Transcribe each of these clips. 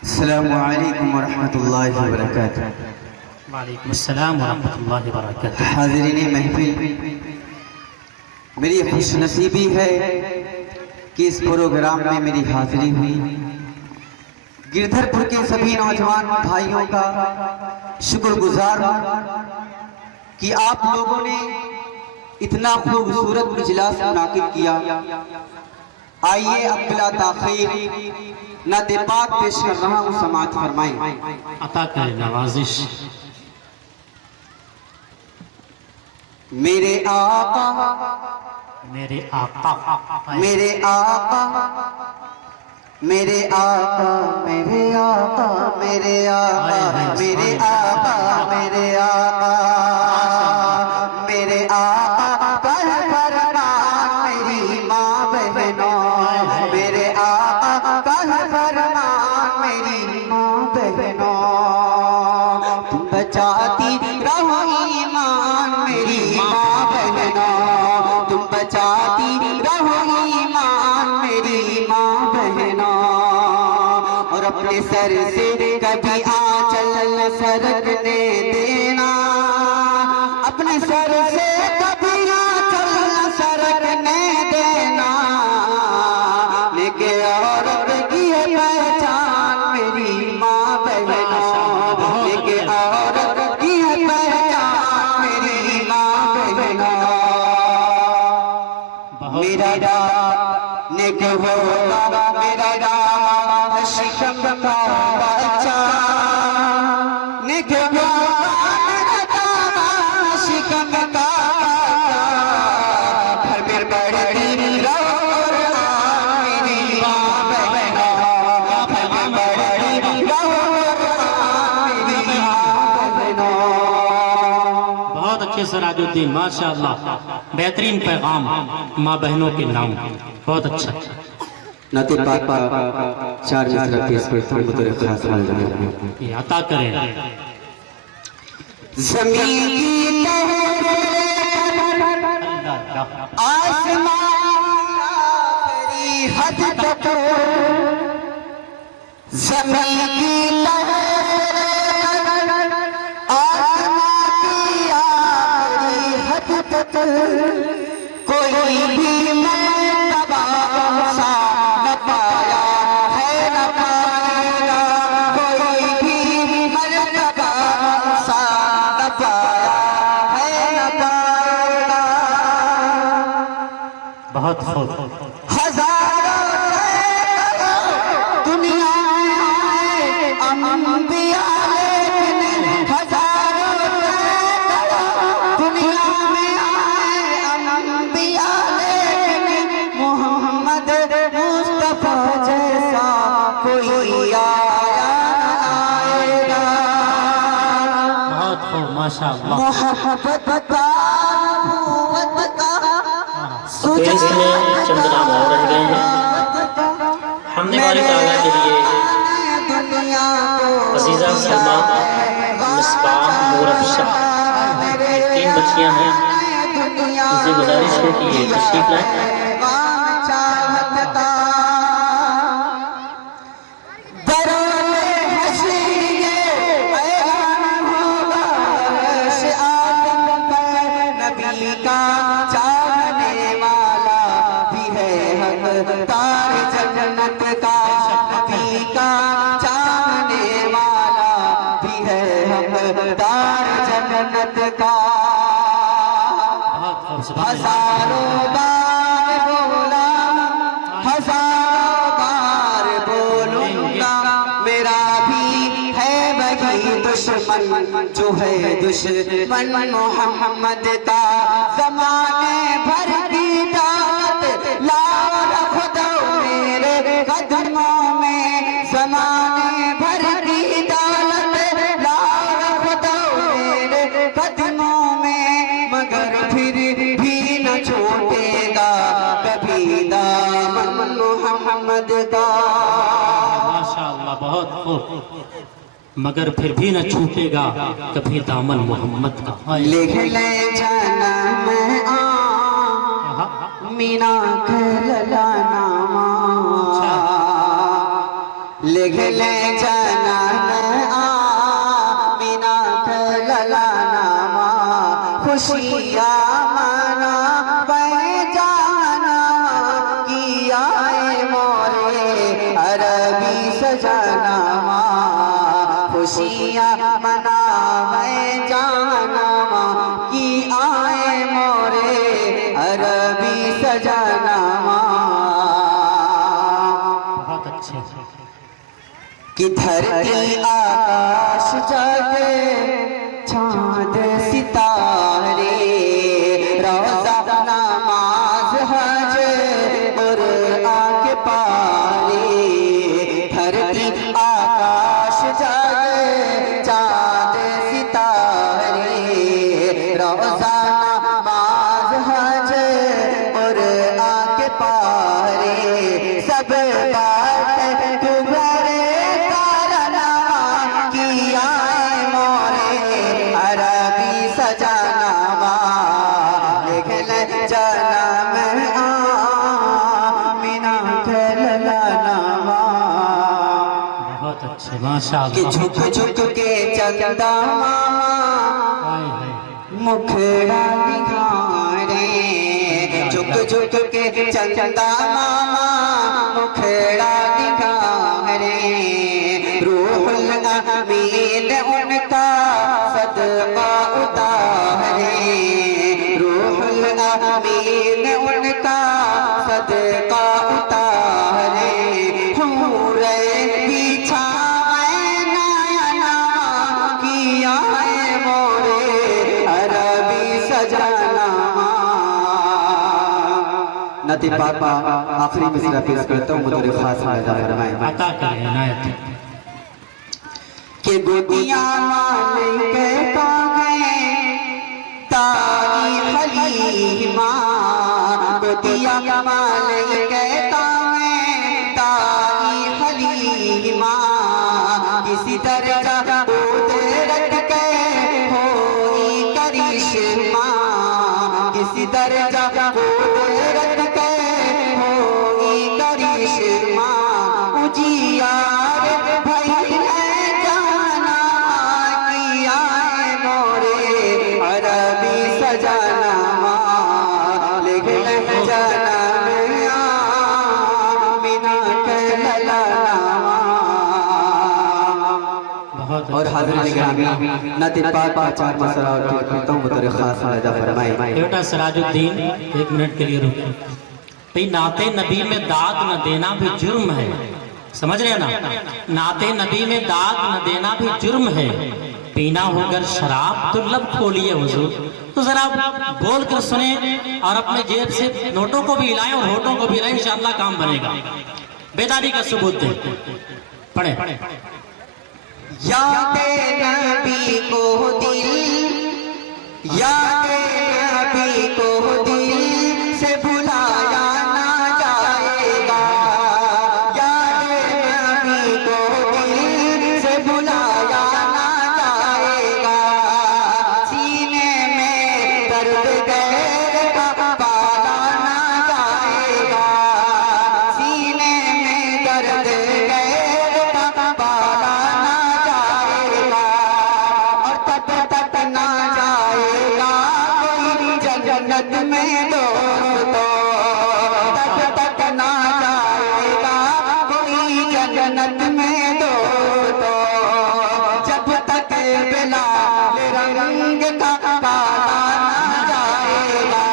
अस्सलामु अलैकुम वरहमतुल्लाहि वबरकातुह। वालेकुम अस्सलाम वरहमतुल्लाहि वबरकातुह। हाज़रीन महफिल, मेरी खुशनसीबी है कि इस प्रोग्राम में मेरी हाजिरी हुई। गिरधरपुर के सभी नौजवान भाइयों का शुक्रगुजार हूँ कि आप लोगों ने इतना खूबसूरत इजलास मुनाकिद किया। आइए अब बिला ताखीर नाते पाक पेश कर रहा हूँ, समाअत फरमाएं। अता करे नवाजिश। मेरे आका मेरे आका मेरे आका मेरे आका मेरे आका मेरे आका मेरे आका मेरे आका मेरे आका कर फरमान मेरी माँ बहनों। मेरे आका कर फरमान मेरी माँ बहनों। तुम बचाती रहो ईमान मेरी माँ बहनों। तुम बचाती रहो ईमान मेरी माँ बहनों। और अपने सर से कभी आंचल न सरकने देना। अपने सर से कभी आंचल न सरकने देना। लेके औरत की है पहचान मेरी माँ बहनों। लेके औरत की है पहचान मेरी माँ बहनों। मेरा राम नेक होगा, मेरा राम शिकम का बच्चा नेक होगा, मेरा राम शिकम का घर में बड़ी रौर मेरी माँ बहनों। घर में बड़ी रौर मेरी माँ बहनों। बहुत अच्छे सराजुद्दीन, माशाअल्लाह, बेहतरीन पैगाम माँ बहनों के नाम। बहुत अच्छा। नाते पाक पाक चार मिसरा पेश करता हूँ तेरे खास वाले। ये अता करें। ज़मीन की आसमान आखिरी हद तक, ज़मीन की आसमान की आखिरी हद तक कोई भी मर्तबा सा न पाया है न पाएगा। कोई भी मर्तबा सा न पाया है न पाएगा। बहुत खूब। हजारों दुनिया में अंबिया लेकिन हजारों दुनिया में अंबिया लेकिन मोहम्मद मुस्तफा जैसा कोई आया आएगा। बहुत खूब, माशाअल्लाह। मोहब्बत का कुव्वत का तो इसमें चंद नाम और रह गए हैं। हमने वाले ताला के लिए अजीजा सलमा, मिसबाह, मूरब शाह, तीन बच्चियां हैं। उनसे गुजारिश है कि ये तशरीफ लाएं। तार जन्नत का नबी का चाहने वाला भी है हकदार जन्नत का। हजारों बार बोला, हजारों बार बोलूंगा, मेरा भी है वही दुश्मन जो है दुश्मन मोहम्मद का। ज़माने भर की दात लाओ रख दो मेरे कदमों में। ज़माने भर की दौलत लाओ रख दो मेरे कदमों में। मगर फिर भी न छूटेगा कभी दामन मोहम्मद का। माशाअल्लाह, बहुत खूब। मगर फिर भी न छूटेगा कभी दामन मोहम्मद का। लिख ले जन्म मीना कहलाना लिख ले जनम आमिना के लला नामा खुशियाँ मना जाना किया मोरे अरबी सजनामा खुशियाँ मनावे जाना कि आए मोरे अरबी सजनामा। बहुत अच्छे। कि धरती आकाश जगे चाँद सितारे रोज़ा नमाज हज और आके पारे धरती आकाश जगे चाँद सितारे रोज़ा नमाज हज और आके पारे सब बात तुम्हारे तारना किया मोरे अरबी सजनामा लिख ले जनम आमिना के ललनामा। बहुत अच्छे माशाअल्लाह। कि झुक झुक के चलता हाय हाय। मुखड़ा दिखारे झुक झुक के चलता मामा मुखड़ा दिखारे रूहुल अमीन उनका सदका उतारे रूहुल अमीन उनका सदका उतारे हूरे बिछाए नयना किया मोरे अरबी सजनामा। नती पापा आखिरी मिसरा पेश करता हूँ मुझे खास फायदा फरमाए अता करें इनायत। कि गोदियाँ मालिक कागे तारी हलीमा गोदियाँ मालिक कागे तारी हलीमा किसी दर्जा कुदरत के होई करिश्मा किसी दर्जा कुदरत के होई करिश्मा उजियार भइले जाना किया मोरे अरबी सजनामा लिख ले जनम आमिना के ललनामा। बहुत और हाजिर निगरानी नती पापा चार मसला और करता हूँ मुझे खास फायदा फरमाए। बेटा सिराजुद्दीन 1 मिनट के लिए रुको भाई। नाते नबी में दाग न देना भी जुर्म है, समझ रहे ना? नाते नबी में दाग न देना भी जुर्म है। पीना होकर शराब तो लब खोलिए हुजूर। तो जरा बोल कर सुने और अपने जेब से नोटों को भी हिलाएं और होठों को भी हिलाएं, इंशाअल्लाह काम बनेगा। बेदारी का सबूत दे पढ़े। यादे नबी को दिल यादे नबी को दिल से भुलाया ना जाएगा यादे नबी को दिल से भुलाया ना जाएगा सीने में दर्द गैर का पाला ना जाएगा सीने में दर्द गैर का पाला ना जाएगा और तब तक ना जाएगा कोई जन्नत में दोस्तों तब तक ना जाएगा कोई जन्नत में दोस्तों जब तक बिलाल रंग का पाला ना जाएगा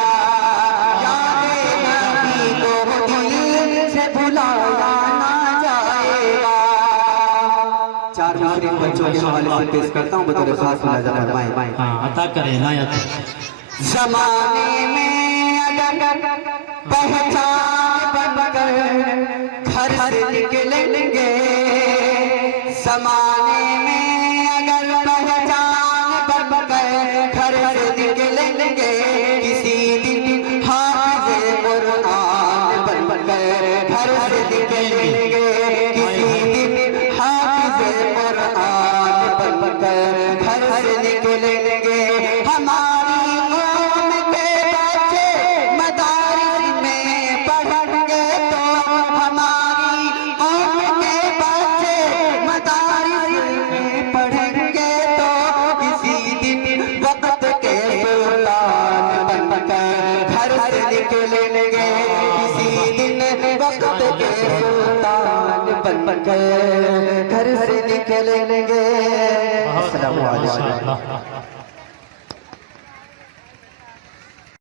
यादे नबी को दिल से भुलाया ना जाएगा। चार मुस्लिम बच्चों के हवाले से पेश करता हूँ बतौर खास मुलाजा फरमाए। हाँ अता करें इनायत। जमाने में अगर पहचान बनकर घर से निकलेंगे जमाने में अगर पहचान बनकर घर से निकलेंगे किसी दिन हाफ़िज़ कुरान बनकर घर से निकलेंगे किसी दिन हाफ़िज़ कुरान बनकर घर से निकलेंगे। हमारी कौम के बच्चे मदारिस में पढ़ेंगे तो हमारी कौम के बच्चे से निकलेंगे किसी दिन वक्त के सुल्तान बन कर घर से निकलेंगे। अस्सलाम वालेकुम।